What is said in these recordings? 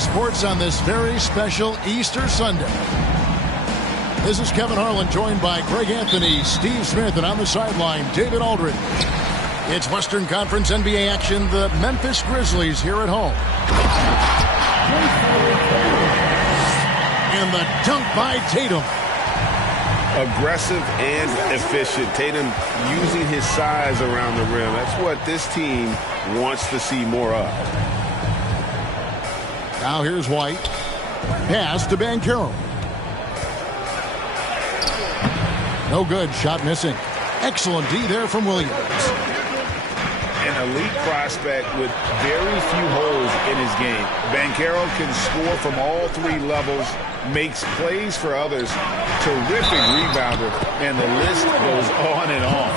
Sports on this very special Easter Sunday. This is Kevin Harlan, joined by Greg Anthony, Steve Smith, and on the sideline, David Aldridge. It's Western Conference NBA action. The Memphis Grizzlies here at home. And the dunk by Tatum. Aggressive and efficient. Tatum using his size around the rim. That's what this team wants to see more of. Now here's White. Pass to Banchero. No good. Shot missing. Excellent D there from Williams. An elite prospect with very few holes in his game. Banchero can score from all three levels, makes plays for others, terrific rebounder, and the list goes on and on.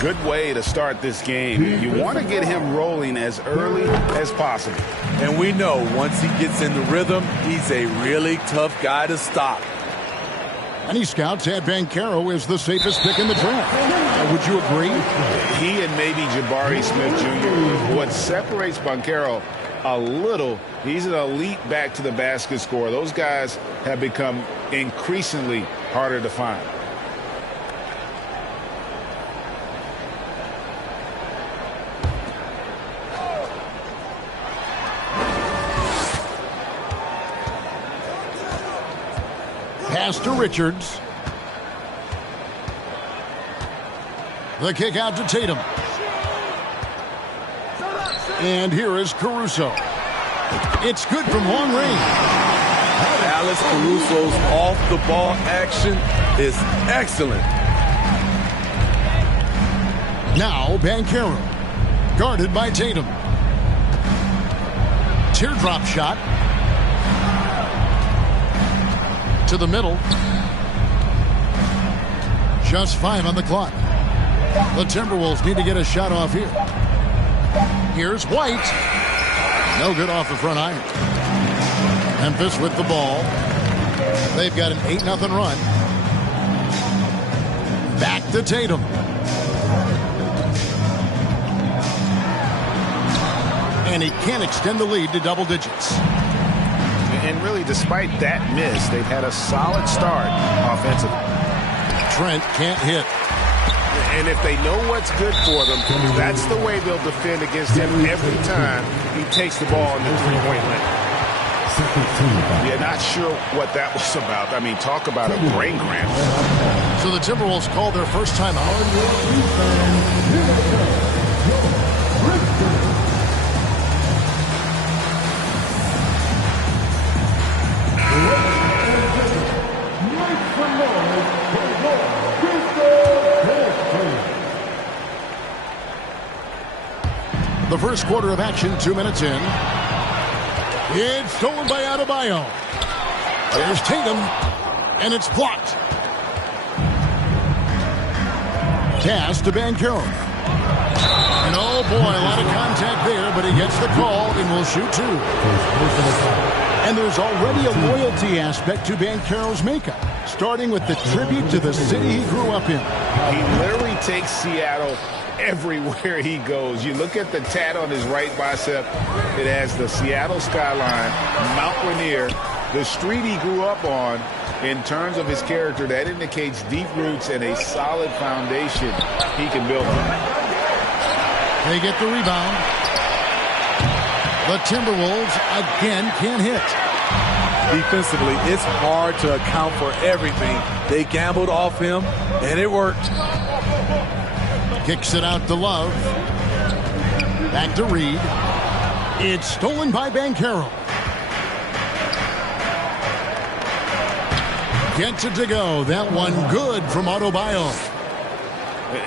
Good way to start this game. You want to get him rolling as early as possible. And we know once he gets in the rhythm, he's a really tough guy to stop. Many scouts had Banchero as the safest pick in the draft. Would you agree? He and maybe Jabari Smith Jr. What separates Banchero a little, he's an elite back to the basket scorer. Those guys have become increasingly harder to find. Pass to Richards. The kick out to Tatum. And here is Caruso. It's good from long range. Alex Caruso's off-the-ball action is excellent. Now Banchero. Guarded by Tatum. Teardrop shot. To the middle. Just 5 on the clock. The Timberwolves need to get a shot off here. Here's White. No good off the front iron. Memphis with the ball. They've got an 8-0 run. Back to Tatum. And he can't extend the lead to double digits. And really, despite that miss, they've had a solid start offensively. Trent can't hit. And if they know what's good for them, that's the way they'll defend against him every time he takes the ball in the three-point line. Yeah, not sure what that was about. I mean, talk about a brain cramp. So the Timberwolves call their first time out. The first quarter of action, 2 minutes in. It's stolen by Adebayo. There's Tatum, and it's blocked. Pass to Banchero. And oh boy, a lot of contact there, but he gets the call and will shoot two. And there's already a loyalty aspect to Banchero's makeup, starting with the tribute to the city he grew up in. He literally takes Seattle everywhere he goes. You look at the tat on his right bicep. It has the Seattle skyline, Mount Rainier, the street he grew up on. In terms of his character, that indicates deep roots and a solid foundation he can build on. They get the rebound. The Timberwolves again can't hit. Defensively, it's hard to account for everything. They gambled off him, and it worked. Kicks it out to Love. Back to Reed. It's stolen by Banchero. Gets it to go. That one good from Adebayo.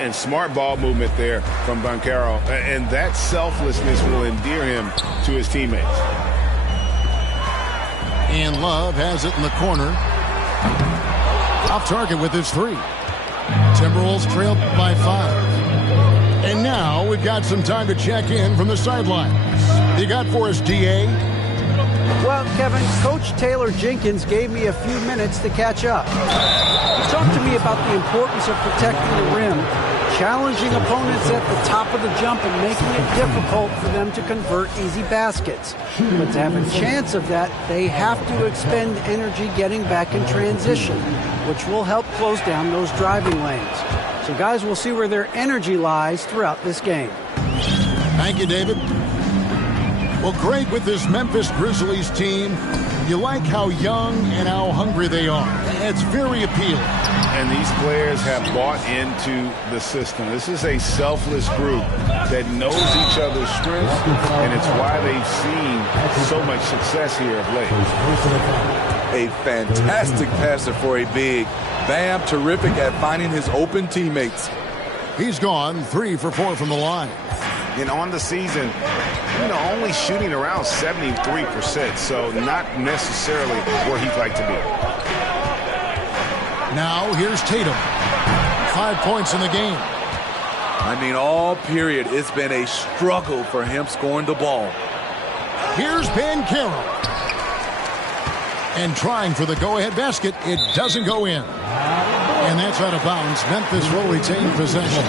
And smart ball movement there from Banchero. And that selflessness will endear him to his teammates. And Love has it in the corner. Off target with his three. Timberwolves trailed by 5. And now we've got some time to check in from the sidelines. You got for us, D.A.? Well, Kevin, Coach Taylor Jenkins gave me a few minutes to catch up. He talked to me about the importance of protecting the rim challenging opponents at the top of the jump and making it difficult for them to convert easy baskets. But to have a chance of that, they have to expend energy getting back in transition, which will help close down those driving lanes. So guys, we'll see where their energy lies throughout this game. Thank you, David. Well, Greg, with this Memphis Grizzlies team, you like how young and how hungry they are. It's very appealing. And these players have bought into the system. This is a selfless group that knows each other's strengths, and it's why they've seen so much success here of late. A fantastic passer for a big. Bam, terrific at finding his open teammates. He's gone 3 for 4 from the line. And on the season, only shooting around 73%, so not necessarily where he'd like to be. Now here's Tatum. 5 points in the game. I mean, all period, it's been a struggle for him scoring the ball. Here's Banchero. And trying for the go-ahead basket. It doesn't go in. And that's out of bounds. Memphis will retain possession.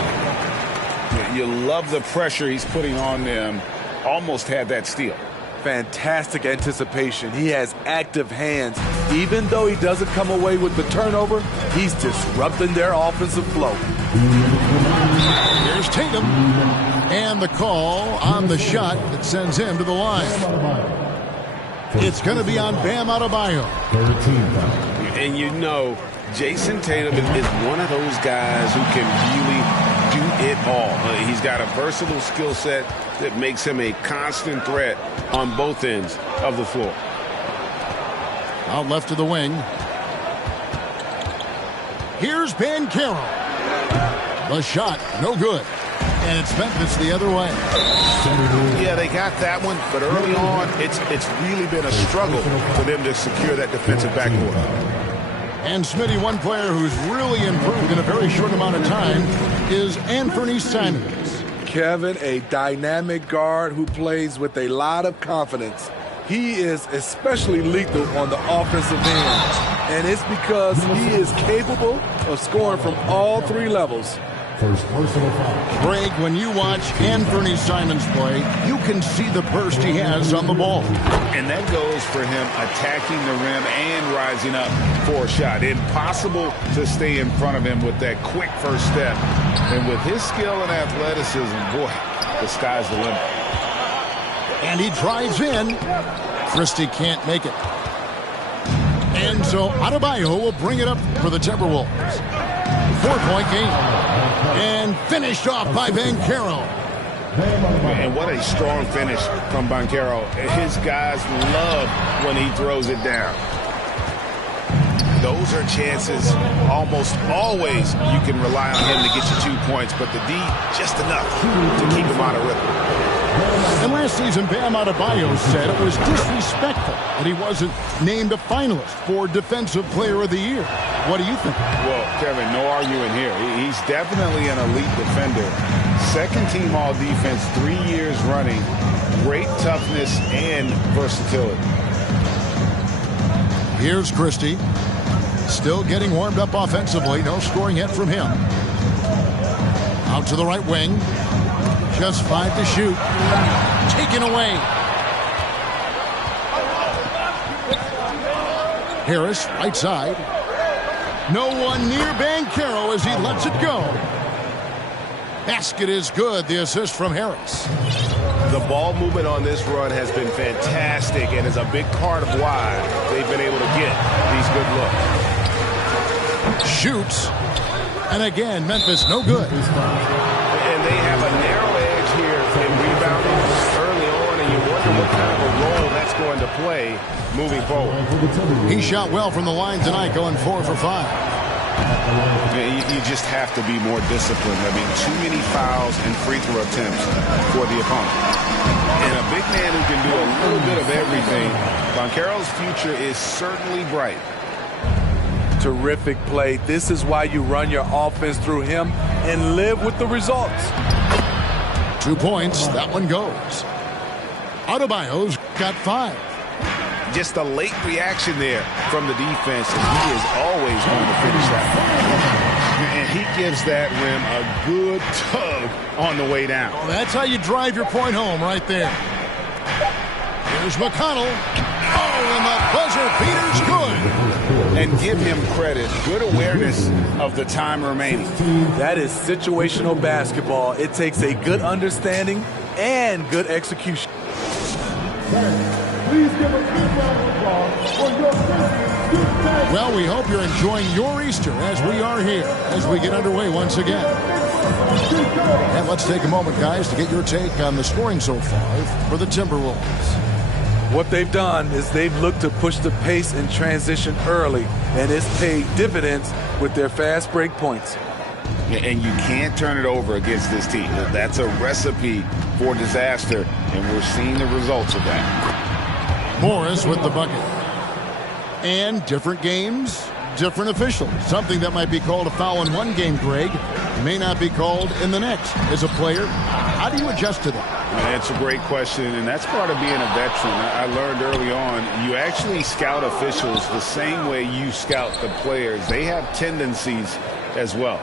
You love the pressure he's putting on them. Almost had that steal. Fantastic anticipation. He has active hands. Even though he doesn't come away with the turnover, he's disrupting their offensive flow. Here's Tatum. And the call on the shot that sends him to the line. It's going to be on Bam Adebayo. And Jason Tatum is one of those guys who can really do it all. He's got a versatile skill set that makes him a constant threat on both ends of the floor. Out left of the wing. Here's Banchero. The shot, no good. And it's Memphis the other way. Yeah, they got that one, but early on, it's really been a struggle for them to secure that defensive backboard. And Smitty, one player who's really improved in a very short amount of time is Anthony Simons. Kevin, a dynamic guard who plays with a lot of confidence. He is especially lethal on the offensive end, and it's because he is capable of scoring from all 3 levels. First personal foul. Greg, when you watch Anthony Simons play, you can see the burst he has on the ball. And that goes for him attacking the rim and rising up for a shot. Impossible to stay in front of him with that quick first step. And with his skill and athleticism, boy, the sky's the limit. And he drives in. Christie can't make it. And so Adebayo will bring it up for the Timberwolves. 4-point game. And finished off by Banchero. And what a strong finish from Banchero. His guys love when he throws it down. Those are chances almost always you can rely on him to get you 2 points, but the D just enough to keep him out of rhythm. And last season, Bam Adebayo said it was disrespectful that he wasn't named a finalist for Defensive Player of the Year. What do you think? Well, Kevin, no arguing here. He's definitely an elite defender. Second team all defense 3 years running. Great toughness and versatility. Here's Christie. Still getting warmed up offensively. No scoring yet from him. Out to the right wing. Just 5 to shoot. Taken away. Harris, right side. No one near Banchero as he lets it go. Basket is good. The assist from Harris. The ball movement on this run has been fantastic and is a big part of why they've been able to get these good looks. Shoots. And again, Memphis no good. And they have a narrow edge here in rebounding early on, and you wonder what kind of a role that's going to play moving forward. He shot well from the line tonight, going 4 for 5. You just have to be more disciplined. I mean, too many fouls and free throw attempts for the opponent. And a big man who can do a little bit of everything. Banchero's future is certainly bright. Terrific play. This is why you run your offense through him and live with the results. 2 points. That one goes. Adebayo's got 5. Just a late reaction there from the defense, and he is always going to finish that. And he gives that rim a good tug on the way down. Well, that's how you drive your point home right there. Here's McConnell. Oh, and the buzzer beater's good. And give him credit. Good awareness of the time remaining. That is situational basketball. It takes a good understanding and good execution. Please give a big round of applause for your Christmas. Well, we hope you're enjoying your Easter as we are here as we get underway once again. And let's take a moment, guys, to get your take on the scoring so far for the Timberwolves. What they've done is they've looked to push the pace and transition early, and it's paid dividends with their fast break points. And you can't turn it over against this team. That's a recipe for disaster, and we're seeing the results of that. Morris with the bucket. And different games, different officials. Something that might be called a foul in one game, Greg, may not be called in the next. As a player, how do you adjust to that? That's a great question, and that's part of being a veteran. I learned early on, you actually scout officials the same way you scout the players. They have tendencies as well.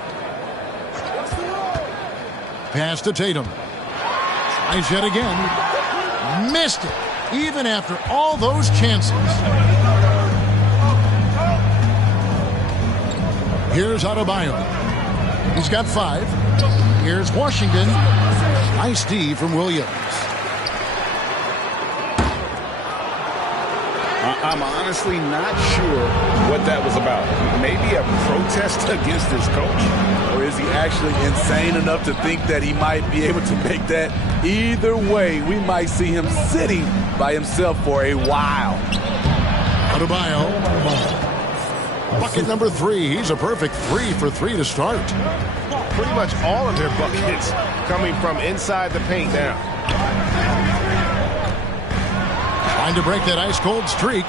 Pass to Tatum. Tries yet again. Missed it, even after all those chances. Here's Adebayo. He's got 5. Here's Washington. Nice D from Williams. I'm honestly not sure what that was about. Maybe a protest against his coach? Or is he actually insane enough to think that he might be able to make that? Either way, we might see him sitting by himself for a while. Adebayo. Bucket number 3. He's a perfect 3 for 3 to start. Pretty much all of their buckets coming from inside the paint now. Trying to break that ice-cold streak.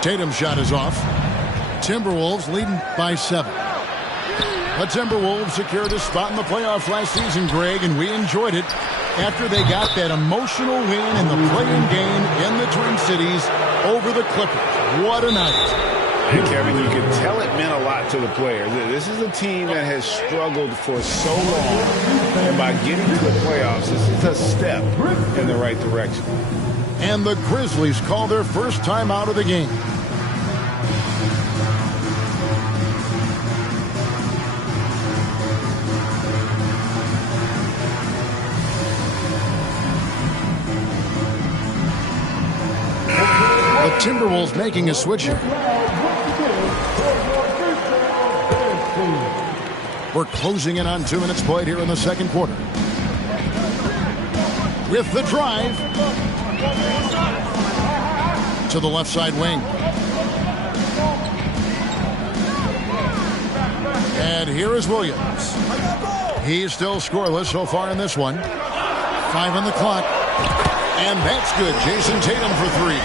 Tatum's shot is off. Timberwolves leading by 7. The Timberwolves secured a spot in the playoffs last season, Greg, and we enjoyed it after they got that emotional win in the play-in game in the Twin Cities over the Clippers. What a night. And Kevin, you can tell it meant a lot to the players. This is a team that has struggled for so long, and by getting to the playoffs, this is a step in the right direction. And the Grizzlies call their first time out of the game. The Timberwolves making a switch here. We're closing in on 2 minutes played here in the second quarter. With the drive to the left side wing. And here is Williams. He's still scoreless so far in this one. 5 on the clock. And that's good. Jason Tatum for 3.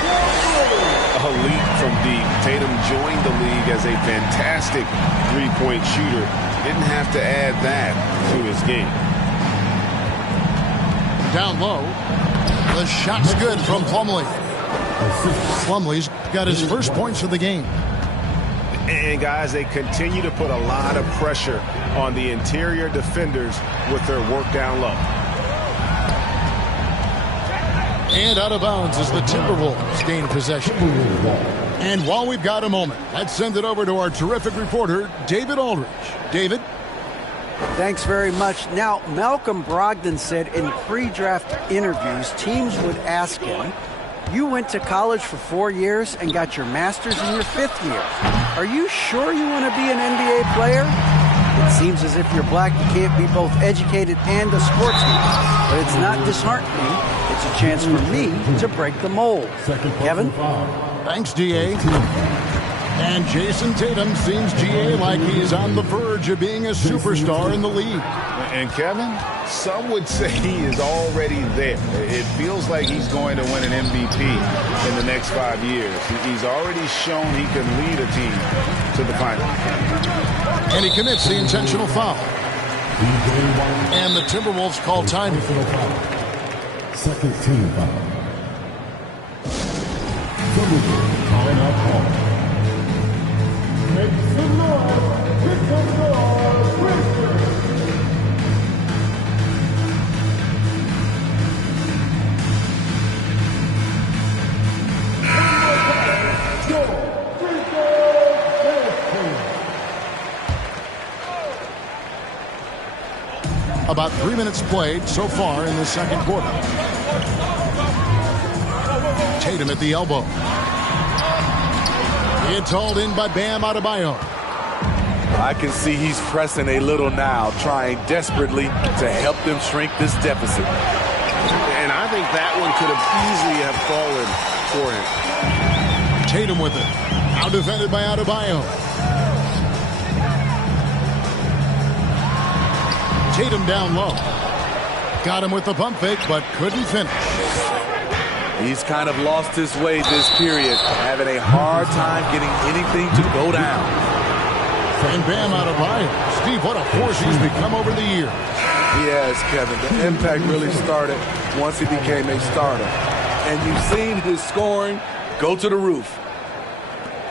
A leap from deep. Tatum joined the league as a fantastic three-point shooter. Didn't have to add that to his game. Down low. The shot's good from Plumlee. Plumlee's got his first points of the game. And guys, they continue to put a lot of pressure on the interior defenders with their work down low. And out of bounds as the Timberwolves gain possession. And while we've got a moment, let's send it over to our terrific reporter, David Aldridge. David? Thanks very much. Now, Malcolm Brogdon said in pre-draft interviews, teams would ask him, you went to college for 4 years and got your master's in your 5th year. Are you sure you want to be an NBA player? It seems as if you're black, you can't be both educated and a sportsman. But it's not disheartening. It's a chance for me to break the mold. Kevin? Thanks, D.A. And Jason Tatum seems, G.A., like he's on the verge of being a superstar in the league. And Kevin, some would say he is already there. It feels like he's going to win an MVP in the next 5 years. He's already shown he can lead a team to the final. And he commits the intentional foul. And the Timberwolves call time. Second team foul. Timberwolves calling out call. Make some noise. Get some noise. About 3 minutes played so far in the second quarter. Tatum at the elbow. It's hauled in by Bam Adebayo. I can see he's pressing a little now, trying desperately to help them shrink this deficit. And I think that one could have easily have fallen for him. Tatum with it. Now defended by Adebayo. Tatum down low. Got him with the pump fake, but couldn't finish. He's kind of lost his way this period, having a hard time getting anything to go down. And Bam Adebayo. Steve, what a force he's become over the years. He has, Kevin. The impact really started once he became a starter. And you've seen his scoring go to the roof.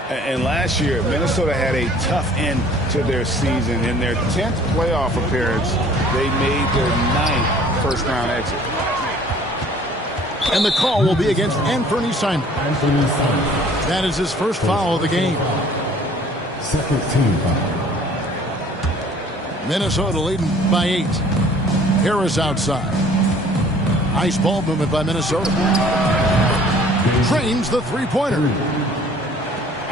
And last year, Minnesota had a tough end to their season. In their 10th playoff appearance, they made their 9th first-round exit. And the call will be against Anthony Simons. That is his first foul of the game. Second team foul. Minnesota leading by 8. Harris outside. Nice ball movement by Minnesota. Drains the three-pointer.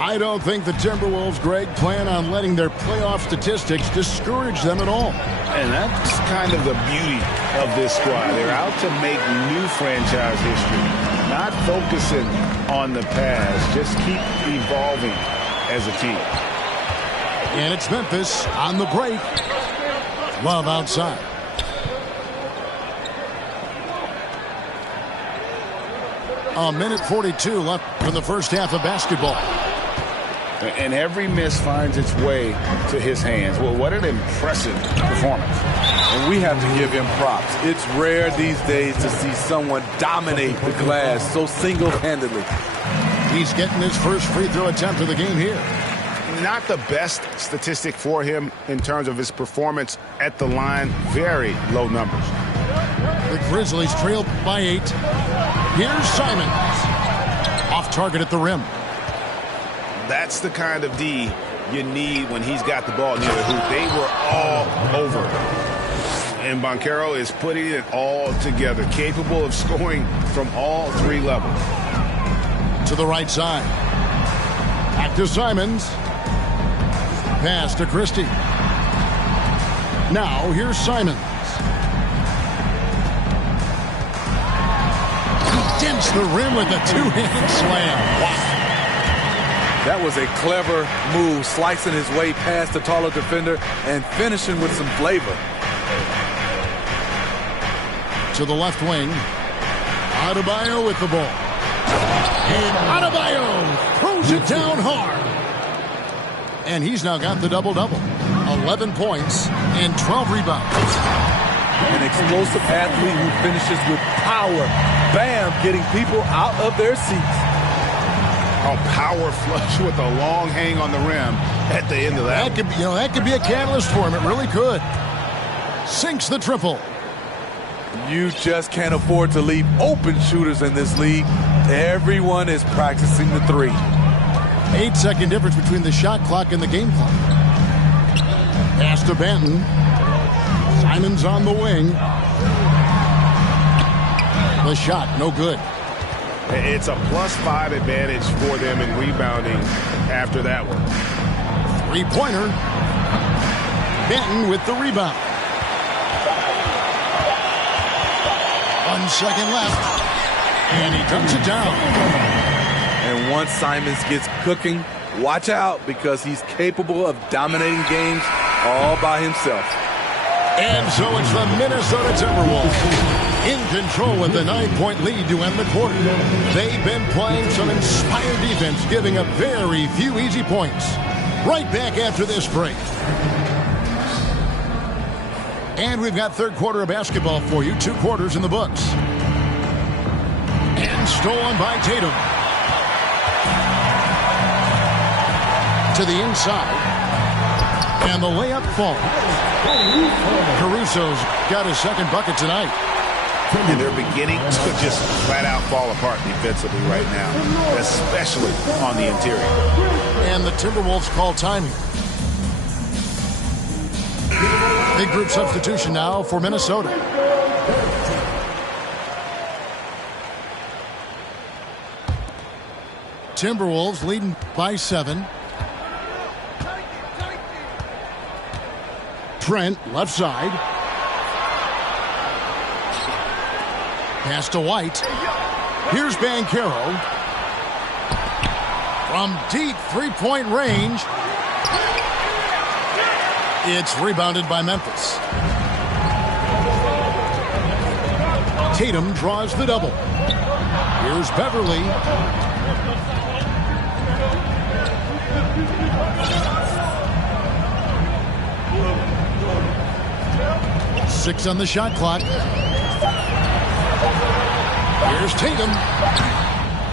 I don't think the Timberwolves, Greg, plan on letting their playoff statistics discourage them at all. And that's kind of the beauty of this squad. They're out to make new franchise history, not focusing on the past. Just keep evolving as a team. And it's Memphis on the break. Love outside. A minute 42 left for the first half of basketball. And every miss finds its way to his hands. Well, what an impressive performance. And we have to give him props. It's rare these days to see someone dominate the glass so single-handedly. He's getting his first free throw attempt of the game here. Not the best statistic for him in terms of his performance at the line. Very low numbers. The Grizzlies trailed by 8. Here's Simons. Off target at the rim. That's the kind of D you need when he's got the ball near the hoop. They were all over him. And Banchero is putting it all together, capable of scoring from all 3 levels. To the right side. Back to Simons. Pass to Christie. Now here's Simons. He dents the rim with a two-hand slam. Wow. That was a clever move, slicing his way past the taller defender and finishing with some flavor. To the left wing. Adebayo with the ball. And Adebayo throws it down hard. And he's now got the double-double. 11 points and 12 rebounds. An explosive athlete who finishes with power. Bam, getting people out of their seats. A power flush with a long hang on the rim at the end of that. That could be a catalyst for him. It really could. Sinks the triple. You just can't afford to leave open shooters in this league. Everyone is practicing the 3. 8-second difference between the shot clock and the game clock. Pass to Banton. Simons on the wing. The shot, no good. It's a +5 advantage for them in rebounding after that one. Three-pointer. Benton with the rebound. 1 second left. And he dumps it down. And once Simons gets cooking, watch out because he's capable of dominating games all by himself. And so it's the Minnesota Timberwolves in control with a 9-point lead to end the quarter. They've been playing some inspired defense, giving up very few easy points. Right back after this break. And we've got third quarter of basketball for you. 2 quarters in the books. And stolen by Tatum. To the inside. And the layup falls. Caruso's got his second bucket tonight. And they're beginning to just flat out fall apart defensively right now, especially on the interior. And the Timberwolves call timing. Big group substitution now for Minnesota. Timberwolves leading by 7. Trent, left side. Pass to White. Here's Banchero. From deep three-point range. It's rebounded by Memphis. Tatum draws the double. Here's Beverly. Six on the shot clock. Here's Tatum.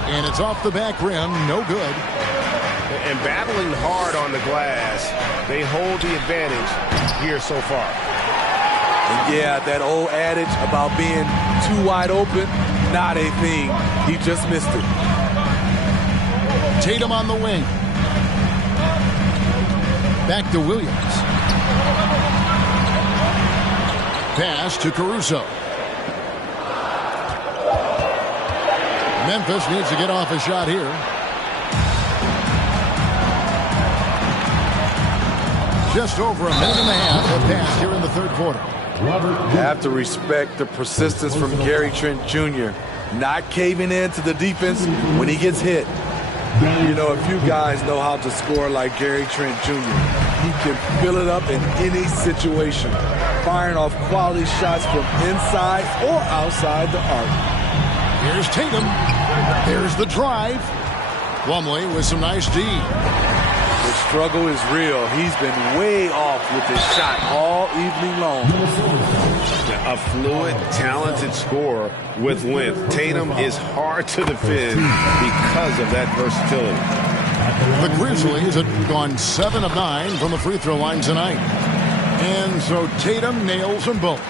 And it's off the back rim. No good. And battling hard on the glass, they hold the advantage here so far. And yeah, that old adage about being too wide open, not a thing. He just missed it. Tatum on the wing. Back to Williams. Pass to Caruso. Memphis needs to get off a shot here. Just over a minute and a half have passed here in the third quarter. You have to respect the persistence from Gary Trent Jr. Not caving in to the defense when he gets hit. You know, a few guys know how to score like Gary Trent Jr. He can fill it up in any situation, firing off quality shots from inside or outside the arc. Here's Tatum. There's the drive. Plumlee with some nice D. The struggle is real. He's been way off with his shot all evening long. A fluid, talented scorer with length. Tatum is hard to defend because of that versatility. The Grizzlies have gone 7 of 9 from the free throw line tonight. And so Tatum nails them both.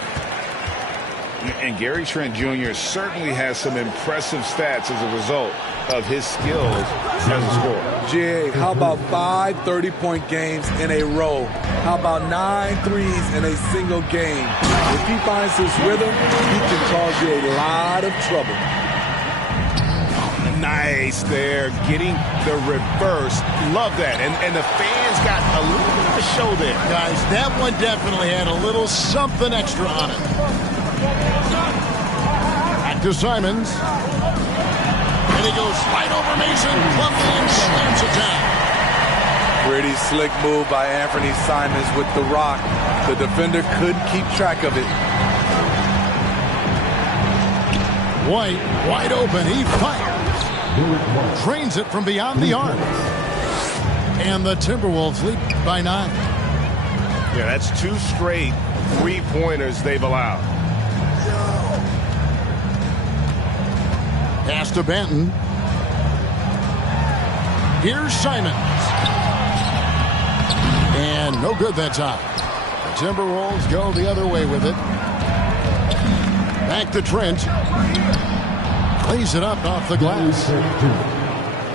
And Gary Trent Jr. certainly has some impressive stats as a result of his skills as a scorer. Jay, how about 5 30-point games in a row? How about 9 threes in a single game? If he finds his rhythm, he can cause you a lot of trouble. Nice there, getting the reverse. Love that. And the fans got a little bit of a show there. Guys, that one definitely had a little something extra on it. Back to Simons. And he goes right over Mason. Plumlee and slams it down. Pretty slick move by Anthony Simons with the rock. The defender couldn't keep track of it. White, wide open. He fires. Trains it from beyond the arc. And the Timberwolves lead by 9. Yeah, that's 2 straight three-pointers they've allowed. Pass to Benton. Here's Simons. And no good that time. The Timberwolves go the other way with it. Back to Trent. Lays it up off the glass.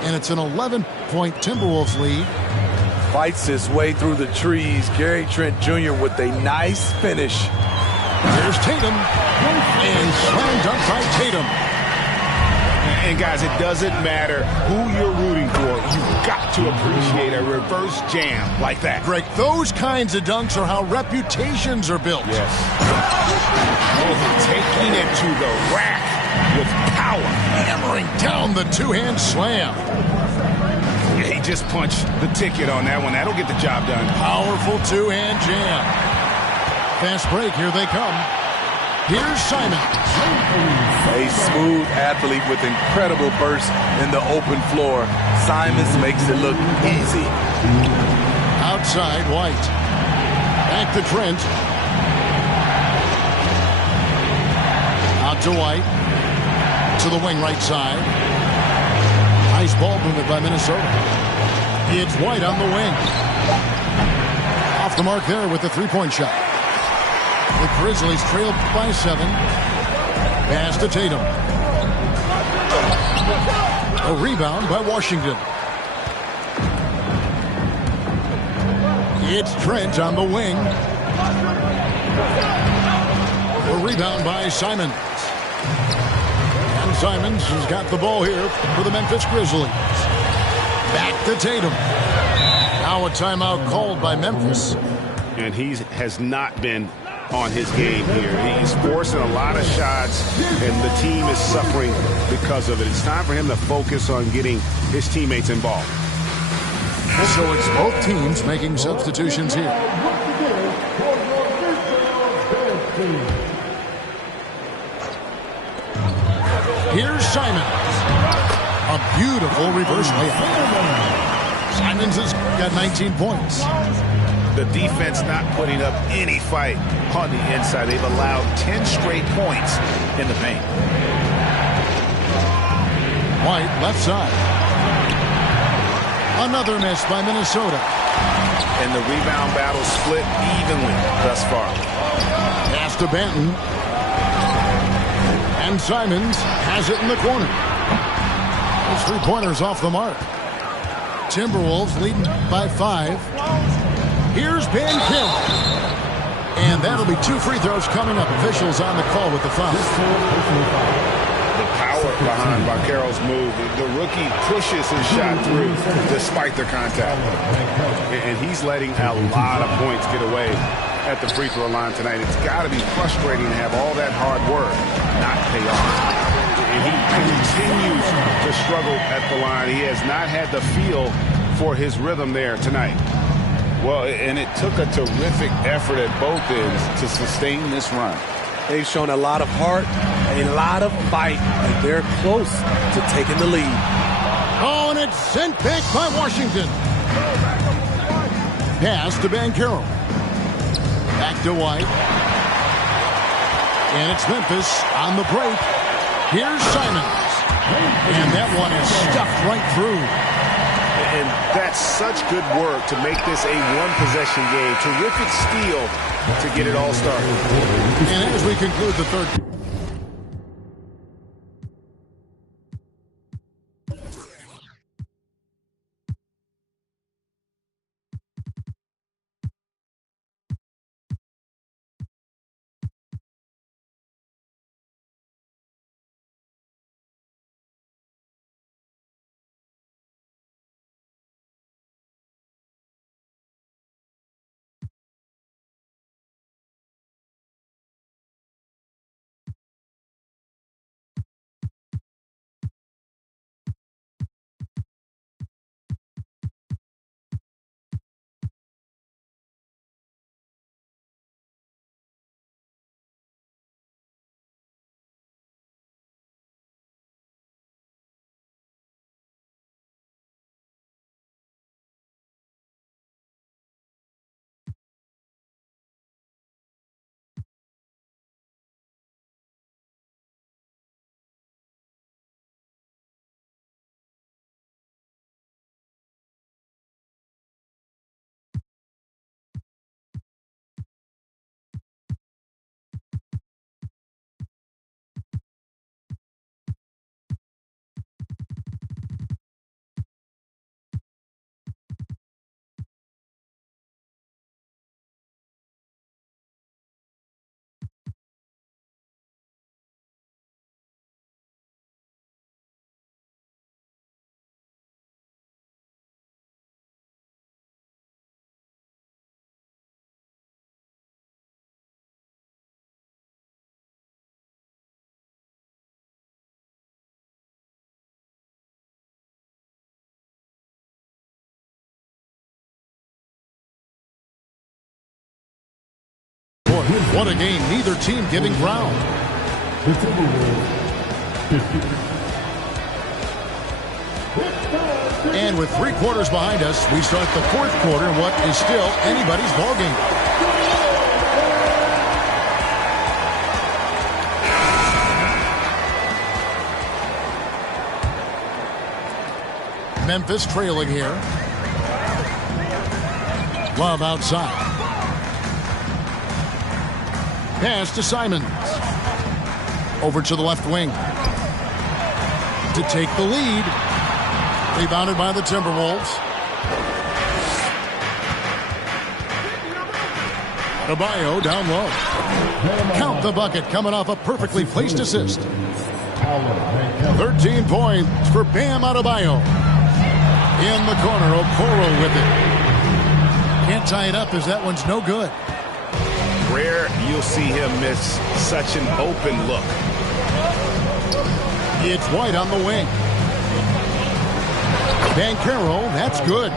And it's an 11-point Timberwolves lead. Fights his way through the trees. Gary Trent Jr. with a nice finish. Here's Tatum. And slam dunk by Tatum. And guys, it doesn't matter who you're rooting for. You've got to appreciate a reverse jam like that. Greg, those kinds of dunks are how reputations are built. Yes. Taking it to the rack with power. Hammering down the two-hand slam. He just punched the ticket on that one. That'll get the job done. Powerful two-hand jam. Fast break. Here they come. Here's Simons. A smooth athlete with incredible burst in the open floor. Simons makes it look easy. Outside, White. Back to Trent. Out to White. To the wing right side. Nice ball movement by Minnesota. It's White on the wing. Off the mark there with the three-point shot. The Grizzlies trail by 7. Pass to Tatum. A rebound by Washington. It's Trent on the wing. The rebound by Simons. And Simons has got the ball here for the Memphis Grizzlies. Back to Tatum. Now a timeout called by Memphis. And he has not been on his game here. He's forcing a lot of shots, and the team is suffering because of it. It's time for him to focus on getting his teammates involved. So it's both teams making substitutions here. Here's Simons. A beautiful reverse layup. Simons has got 19 points. The defense not putting up any fight on the inside. They've allowed 10 straight points in the paint. White, left side. Another miss by Minnesota. And the rebound battle split evenly thus far. Pass to Banton. And Simons has it in the corner. Those three-pointers off the mark. Timberwolves leading by 5. Here's Banchero. And that'll be 2 free throws coming up. Officials on the call with the foul. The power behind Banchero's move. The rookie pushes his shot through despite the contact. And he's letting a lot of points get away at the free throw line tonight. It's got to be frustrating to have all that hard work not pay off. And he continues to struggle at the line. He has not had the feel for his rhythm there tonight. Well, and it took a terrific effort at both ends to sustain this run. They've shown a lot of heart, a lot of fight, and they're close to taking the lead. Oh, and it's sent back by Washington. Pass to Banchero. Back to White. And it's Memphis on the break. Here's Simons. And that one is stuffed right through. And that's such good work to make this a one-possession game. Terrific steal to get it all started. And as we conclude the third. What a game. Neither team giving ground. And with 3 quarters behind us, we start the 4th quarter in what is still anybody's ballgame. Memphis trailing here. Love outside. Pass to Simons. Over to the left wing. To take the lead. Rebounded by the Timberwolves. Adebayo down low. Count the bucket coming off a perfectly placed assist. 13 points for Bam Adebayo. In the corner, Okoro with it. Can't tie it up as that one's no good. Rare you'll see him miss such an open look. It's White on the wing. Banchero, that's good.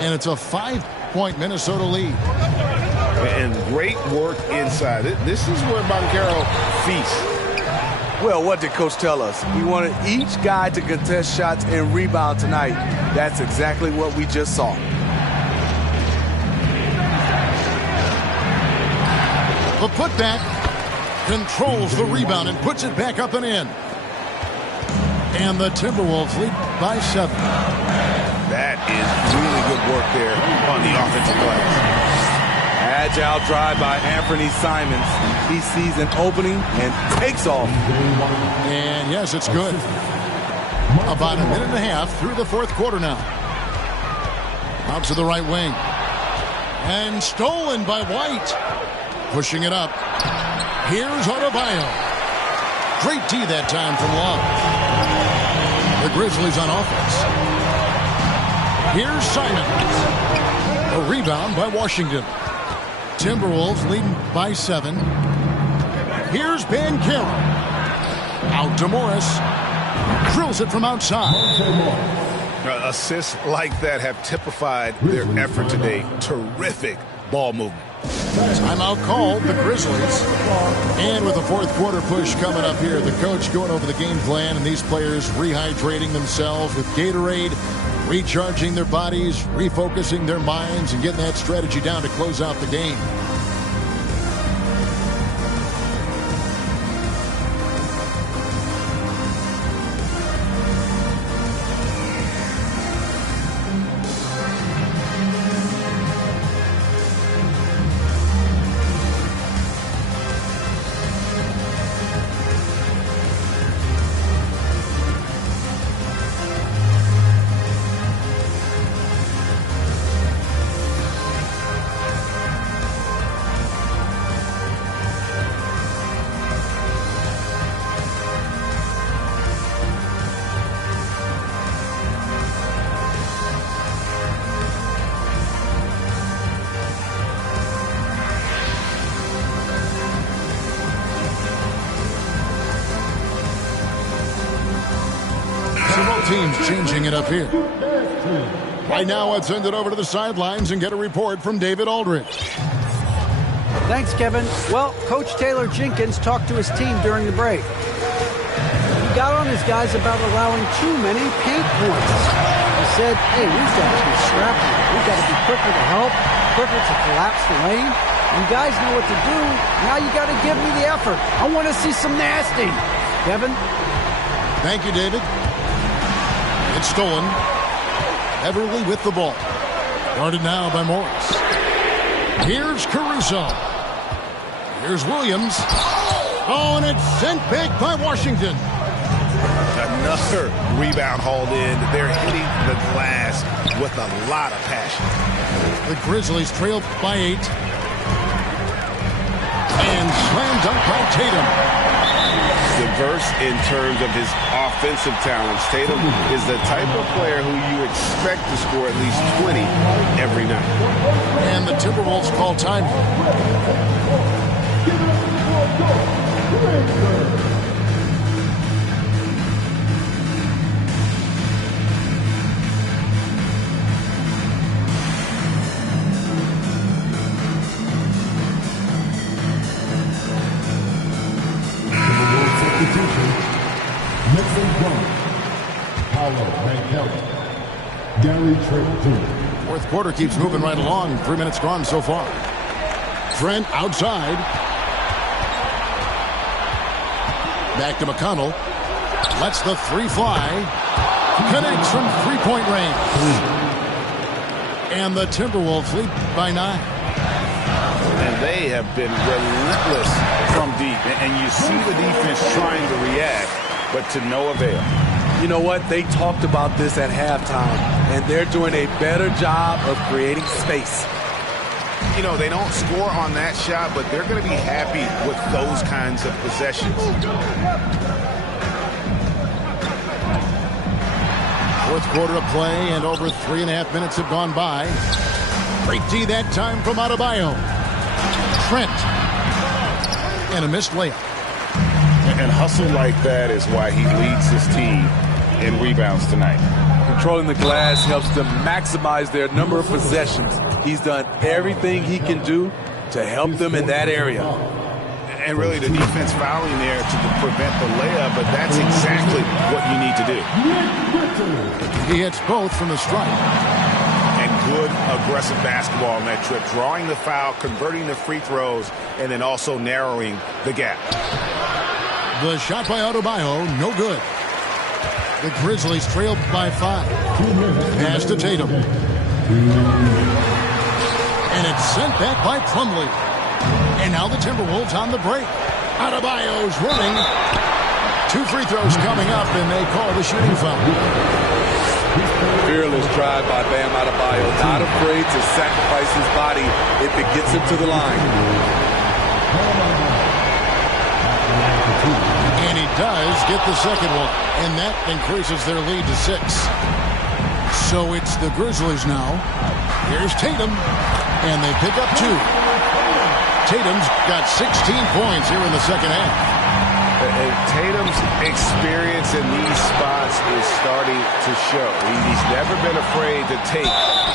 And it's a 5-point Minnesota lead. And great work inside. This is where Banchero feasts. Well, what did Coach tell us? He wanted each guy to contest shots and rebound tonight. That's exactly what we just saw. The putback controls the rebound and puts it back up and in. And the Timberwolves lead by 7. That is really good work there on the offensive glass. Agile drive by Anthony Simons. He sees an opening and takes off. And yes, it's good. About a minute and a half through the fourth quarter now. Out to the right wing. And stolen by White. Pushing it up. Here's Adebayo. Great D that time from Love. The Grizzlies on offense. Here's Simons. A rebound by Washington. Timberwolves leading by 7. Here's Banchero. Out to Morris. Drills it from outside. Assists like that have typified their effort today. Terrific ball movement. Timeout called, the Grizzlies. And with the fourth quarter push coming up here, the coach going over the game plan and these players rehydrating themselves with Gatorade, recharging their bodies, refocusing their minds, and getting that strategy down to close out the game. Teams changing it up here. Right now, let's send it over to the sidelines and get a report from David Aldridge. Thanks, Kevin. Well, Coach Taylor Jenkins talked to his team during the break. He got on his guys about allowing too many paint points. He said, hey, we've got to be scrappy. We've got to be quicker to help, quicker to collapse the lane. You guys know what to do. Now you got to give me the effort. I want to see some nasty. Kevin? Thank you, David. It's stolen. Everly with the ball. Guarded now by Morris. Here's Caruso. Here's Williams. Oh, and it's sent back by Washington. Another rebound hauled in. They're hitting the glass with a lot of passion. The Grizzlies trail by 8. And slam dunk by Tatum. Diverse in terms of his offensive talents. Tatum is the type of player who you expect to score at least 20 every night. And the Timberwolves call time. Gary Trent Jr. Fourth quarter keeps moving right along. 3 minutes gone so far. Trent outside. Back to McConnell. Lets the 3 fly. Connects from three-point range. And the Timberwolves lead by 9. And they have been relentless from deep. And you see the defense trying to react, but to no avail. You know what? They talked about this at halftime, and they're doing a better job of creating space. You know, they don't score on that shot, but they're going to be happy with those kinds of possessions. Fourth quarter of play, and over 3.5 minutes have gone by. Great D that time from Adebayo. Trent. And a missed layup. And hustle like that is why he leads his team in rebounds tonight. Controlling the glass helps them maximize their number of possessions. He's done everything he can do to help them in that area. And really the defense fouling there to prevent the layup, but that's exactly what you need to do. He hits both from the stripe. And good aggressive basketball on that trip. Drawing the foul, converting the free throws, and then also narrowing the gap. The shot by Adebayo, no good. The Grizzlies trailed by 5. Pass to Tatum. And it's sent back by Plumlee. And now the Timberwolves on the break. Adebayo's running. 2 free throws coming up, and they call the shooting foul. Fearless drive by Bam Adebayo. Not afraid to sacrifice his body if it gets him to the line. And he does get the second one. And that increases their lead to 6. So it's the Grizzlies now. Here's Tatum. And they pick up 2. Tatum's got 16 points here in the second half. And Tatum's experience in these spots is starting to show. He's never been afraid to take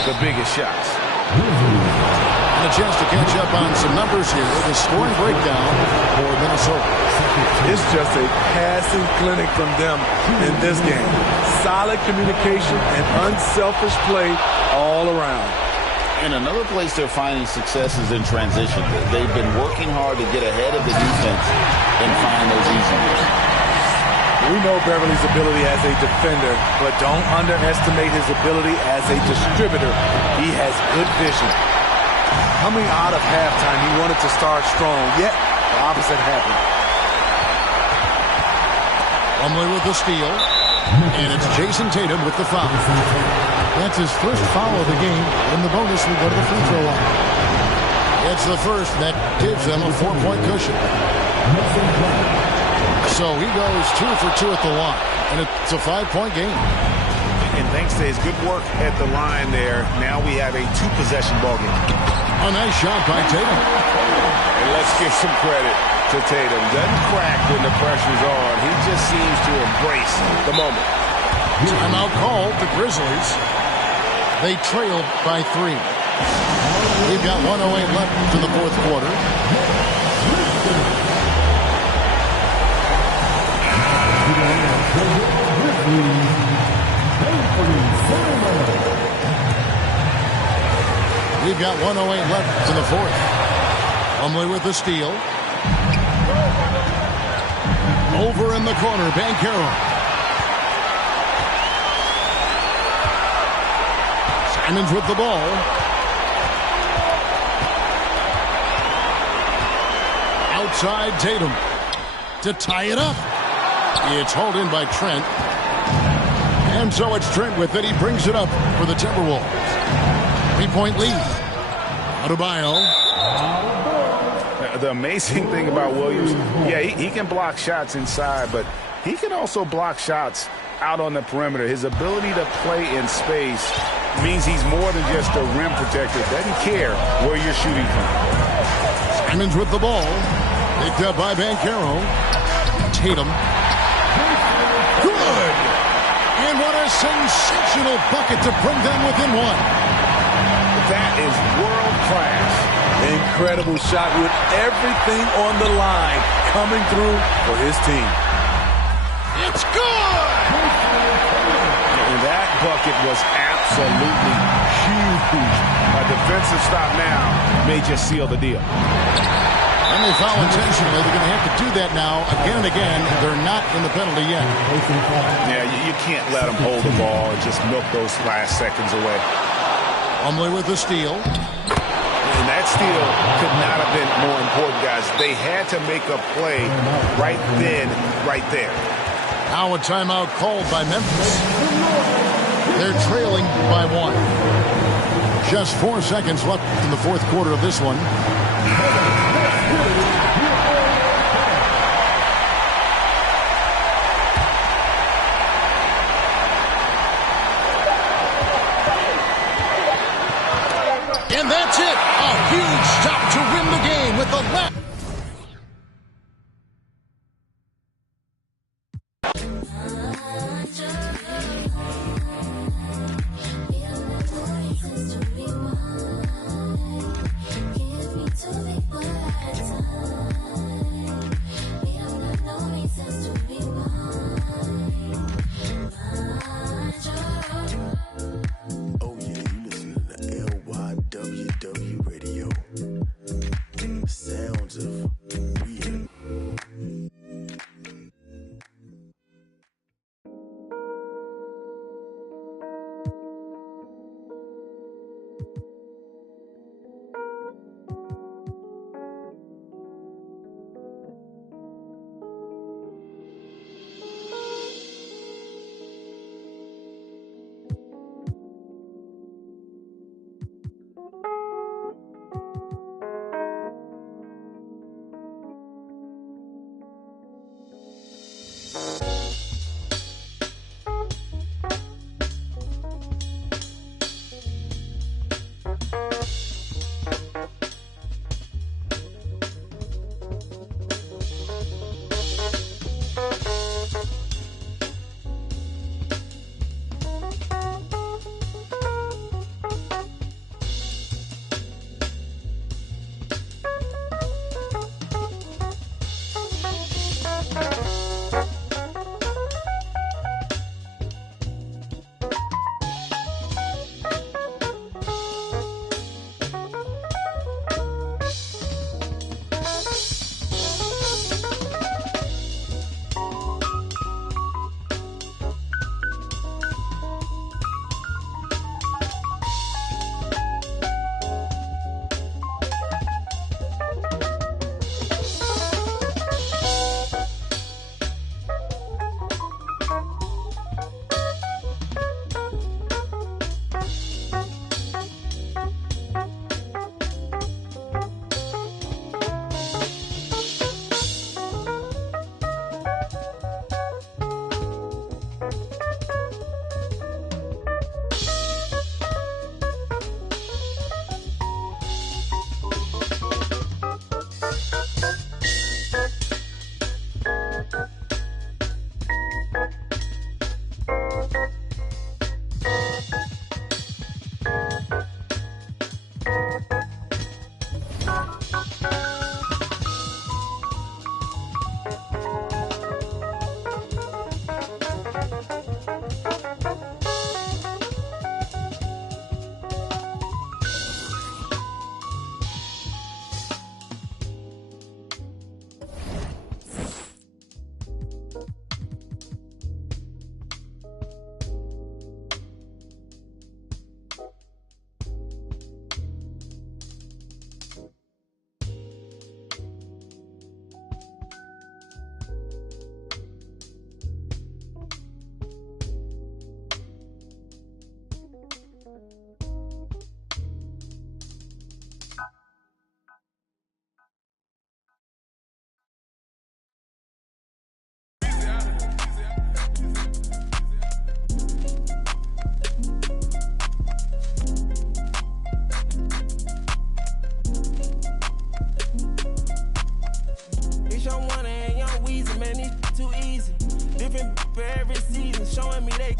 the biggest shots. And a chance to catch up on some numbers here. The scoring breakdown for Minnesota. It's just a passing clinic from them in this game. Solid communication and unselfish play all around. And another place they're finding success is in transition. They've been working hard to get ahead of the defense and find those easy ones. We know Beverly's ability as a defender, but don't underestimate his ability as a distributor. He has good vision. Coming out of halftime, he wanted to start strong, yet the opposite happened. Plumlee with the steal, and it's Jason Tatum with the foul. That's his first foul of the game. In the bonus, we go to the free throw line. It's the first that gives them a 4-point cushion. So he goes 2 for 2 at the line, and it's a 5-point game. And thanks to his good work at the line there, now we have a 2-possession ball game. A nice shot by Tatum. And let's give some credit to Tatum. Doesn't crack when the pressure's on. He just seems to embrace the moment. Timeout called the Grizzlies. They trailed by 3. We've got 1:08 left in the fourth quarter. We've got 1:08 left in the fourth. Plumlee with the steal. Over in the corner, Banchero. Simons with the ball. Outside Tatum to tie it up. It's hauled in by Trent. And so it's Trent with it. He brings it up for the Timberwolves. 3-point lead. Adebayo. The amazing thing about Williams, yeah, he can block shots inside, but he can also block shots out on the perimeter. His ability to play in space means he's more than just a rim protector. Doesn't care where you're shooting from. Simons with the ball. Picked up by Banchero. Tatum. Good! And what a sensational bucket to bring them within 1. That is world class. Incredible shot with everything on the line coming through for his team. It's good! And that bucket was absolutely huge. A defensive stop now may just seal the deal. And they foul intentionally. They're going to have to do that now again and again. They're not in the penalty yet. Yeah, you can't let them hold the ball and just milk those last seconds away. Plumlee with the steal. And that steal could not have been more important, guys. They had to make a play right then, right there. Now a timeout called by Memphis. They're trailing by 1. Just 4 seconds left in the fourth quarter of this one. And that's it. A huge stop to win the game with the left. Young Weezy, man, these too easy. Different for every season, showing me they